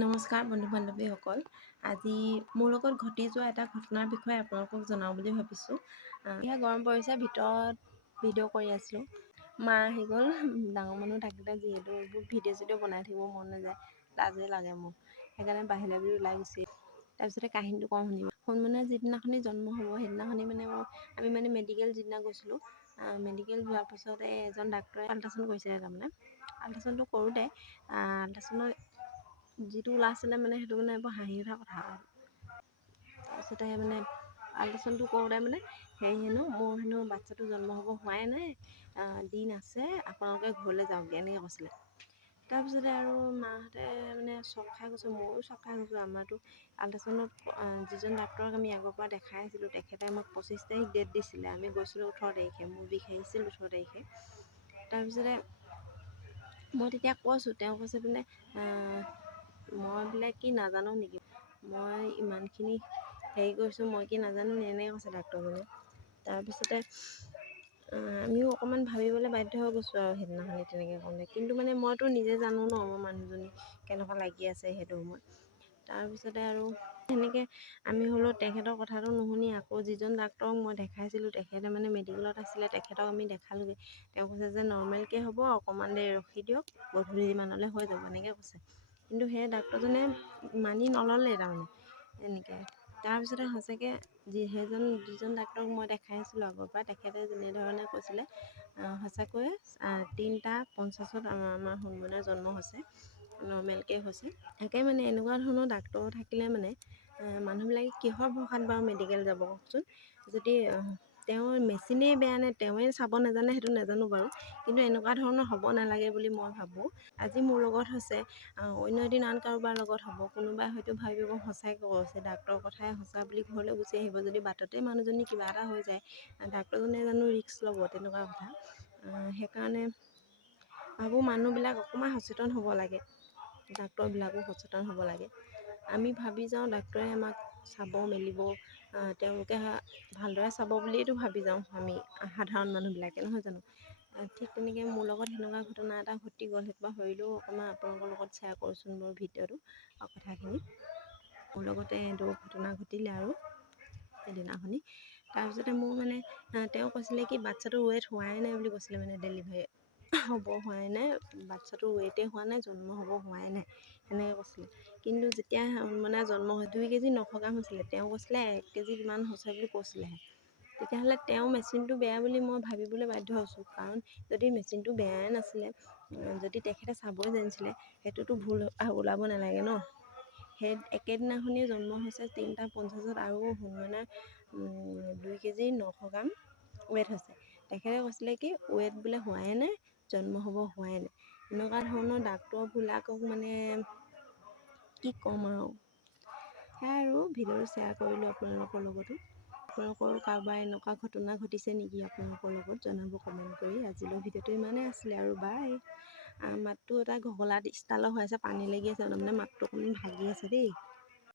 নমস্কাৰ বন্ধু-বান্ধৱীসকল। আজি মোৰ লগত ঘটি যোৱা এটা ঘটনাৰ বিষয়ে আপোনালোকক জনাওঁ বুলি ভাবিছোঁ। এতিয়া গৰম পৰিছে, ভিতৰত ভিডিঅ' কৰি আছিলোঁ। মা আহি গ'ল। ডাঙৰ মানুহ থাকিলে যিহেতু এইবোৰ ভিডিঅ' বনাই থাকিব মন নাযায়, লাজে লাগে মোৰ। সেইকাৰণে বাহিৰলৈ বুলি ওলাই গুচি তাৰপিছতে কাহিনীটো কওঁ শুনিব। সোণমণি যিদিনাখনি জন্ম হ'ব সেইদিনাখনি আমি মেডিকেল যিদিনা গৈছিলোঁ, মেডিকেল যোৱাৰ পাছতে এজন ডাক্তৰে আল্ট্ৰাচাউণ্ড কৰিছিলে। তাৰমানে আল্ট্ৰাচাউণ্ডটো কৰোঁতে আল্ট্ৰাচাউণ্ডৰ যিটো ওলাইছিলে সেইটো বৰ হাঁহি উঠা কথা। তাৰপিছতে আল্ট্ৰাচাউণ্ডটো কৰোঁতে মোৰ বাচ্ছাটো জন্ম হ'ব হোৱাই নাই, দিন আছে, আপোনালোকে ঘৰলৈ যাওকগৈ, এনেকৈ কৈছিলে। তাৰপিছতে আৰু মাহঁতে চক খাই গৈছোঁ, ময়ো চক খাই গৈছোঁ। আমাৰতো আল্ট্ৰাচাউণ্ডত যিজন ডাক্তৰক আমি আগৰ পৰা দেখাই আছিলোঁ, তেখেতে আমাক 25 তাৰিখ ডেট দিছিলে। আমি গৈছিলোঁ 18 তাৰিখে, মোৰ বিষ আহিছিল 18 তাৰিখে। তাৰপিছতে মই তেতিয়া কৈছোঁ, তেওঁ কৈছে মই বোলে কি নাজানো নেকি, মই ইমানখিনি হেৰি কৰিছোঁ, মই কি নাজানো নে, এনেকৈ কৈছে ডাক্তৰজনে। তাৰপিছতে আমিও অকণমান ভাবিবলৈ বাধ্য হৈ গৈছোঁ আৰু সেইদিনাখনি তেনেকৈ ক'লে। কিন্তু মইতো নিজে জানো ন, মোৰ মানুহজনী কেনেকুৱা লাগি আছে সেইটো সময়ত। তাৰপিছতে আৰু সেনেকৈ আমি হ'লেও তেখেতৰ কথাটো নুশুনি আকৌ যিজন ডাক্তৰক মই দেখাইছিলোঁ, তেখেতে মেডিকেলত আছিলে, তেখেতক আমি দেখালোঁগৈ। তেওঁ কৈছে যে নৰ্মেলকৈ হ'ব, অকণমান দেৰি ৰখি দিয়ক, গধূলিমানলৈ হৈ যাব, এনেকৈ কৈছে। কিন্তু সেই ডাক্তৰজনে মানি নল'লে তাৰমানে এনেকৈ। তাৰপিছতে সঁচাকৈ যিজন ডাক্তৰক মই দেখাইছিলোঁ আগৰ পৰা, তেখেতে যেনেধৰণে কৈছিলে, সঁচাকৈয়ে 3:50 আমাৰ সোণমণিৰ জন্ম হৈছে, নৰ্মেলকৈ হৈছে। তাকে এনেকুৱা ধৰণৰ ডাক্তৰ থাকিলে মানুহবিলাকে কিহৰ ভৰসাত বাৰু মেডিকেল যাব কওকচোন। যদি তেওঁৰ মেচিনেই বেয়া নে তেওঁৱে চাব নাজানে সেইটো নাজানো বাৰু, কিন্তু এনেকুৱা ধৰণৰ হ'ব নালাগে বুলি মই ভাবোঁ। আজি মোৰ লগত হৈছে, অন্য এদিন আন কাৰোবাৰ লগত হ'ব। কোনোবাই হয়তো ভাবিব সঁচাই কৈছে, ডাক্তৰৰ কথাই সঁচা বুলি ঘৰলৈ গুচি আহিব। যদি বাটতে মানুহজনী কিবা এটা হৈ যায়, ডাক্তৰজনে জানো ৰিস্ক ল'ব, তেনেকুৱা কথা। সেইকাৰণে ভাবোঁ মানুহবিলাক অকণমান সচেতন হ'ব লাগে, ডাক্তৰবিলাকো সচেতন হ'ব লাগে। আমি ভাবি যাওঁ ডাক্তৰে আমাক চাব মেলিব, তেওঁলোকে ভালদৰে চাব বুলিয়েতো ভাবি যাওঁ আমি সাধাৰণ মানুহবিলাকে, নহয় জানো। ঠিক তেনেকৈ মোৰ লগত সেনেকুৱা ঘটনা এটা ঘটি গ'ল। সেইটোপৰা ভাবিলেও অকণমান আপোনালোকৰ লগত শ্বেয়াৰ কৰোঁচোন মোৰ ভিডিঅ'টো আৰু কথাখিনি। মোৰ লগতে এইটো ঘটনা ঘটিলে আৰু সেইদিনাখনি। তাৰপিছতে মোৰ তেওঁ কৈছিলে কি বাচ্ছাটো ৱেইট হোৱাই নাই বুলি কৈছিলে, ডেলিভাৰী হ'ব হোৱাই নাই, বাচ্ছাটোৰ ৱেইটেই হোৱা নাই, জন্ম হ'ব হোৱাই নাই, সেনেকৈ কৈছিলে। কিন্তু যেতিয়া জন্ম হয় 2 কেজি 900 গ্ৰাম হৈছিলে, তেওঁ কৈছিলে 1 কেজি কিমান হৈছে বুলি কৈছিলেহে। তেতিয়াহ'লে তেওঁ মেচিনটো বেয়া বুলি মই ভাবিবলৈ বাধ্য হৈছোঁ। কাৰণ যদি মেচিনটো বেয়াই নাছিলে, যদি তেখেতে চাবই জানিছিলে, সেইটোতো ভুল ওলাব নালাগে ন। সেই একেদিনাখনেই জন্ম হৈছে 3:50 আৰু সোণমণিৰ 2 কেজি 900 গ্ৰাম ৱেইট হৈছে। তেখেতে কৈছিলে কি ৱেইট বোলে হোৱাই নাই, জন্ম হ'ব হোৱাই নাই। এনেকুৱা ধৰণৰ ডাক্তৰবিলাকক কি ক'ম আৰু। সেয়াই আৰু ভিডিঅ'টো শ্বেয়াৰ কৰিলোঁ আপোনালোকৰ লগতো। আপোনালোকৰ কাৰোবাৰ এনেকুৱা ঘটনা ঘটিছে নেকি আপোনালোকৰ লগত, জনাব কমেণ্ট কৰি। আজিলৈ ভিডিঅ'টো ইমানেই আছিলে আৰু বাই। মাতটো এটা ঘগলা ষ্টাইলৰ হৈ আছে, পানী লাগি আছে, মাতটো অকণমান ভাগি আছে দেই।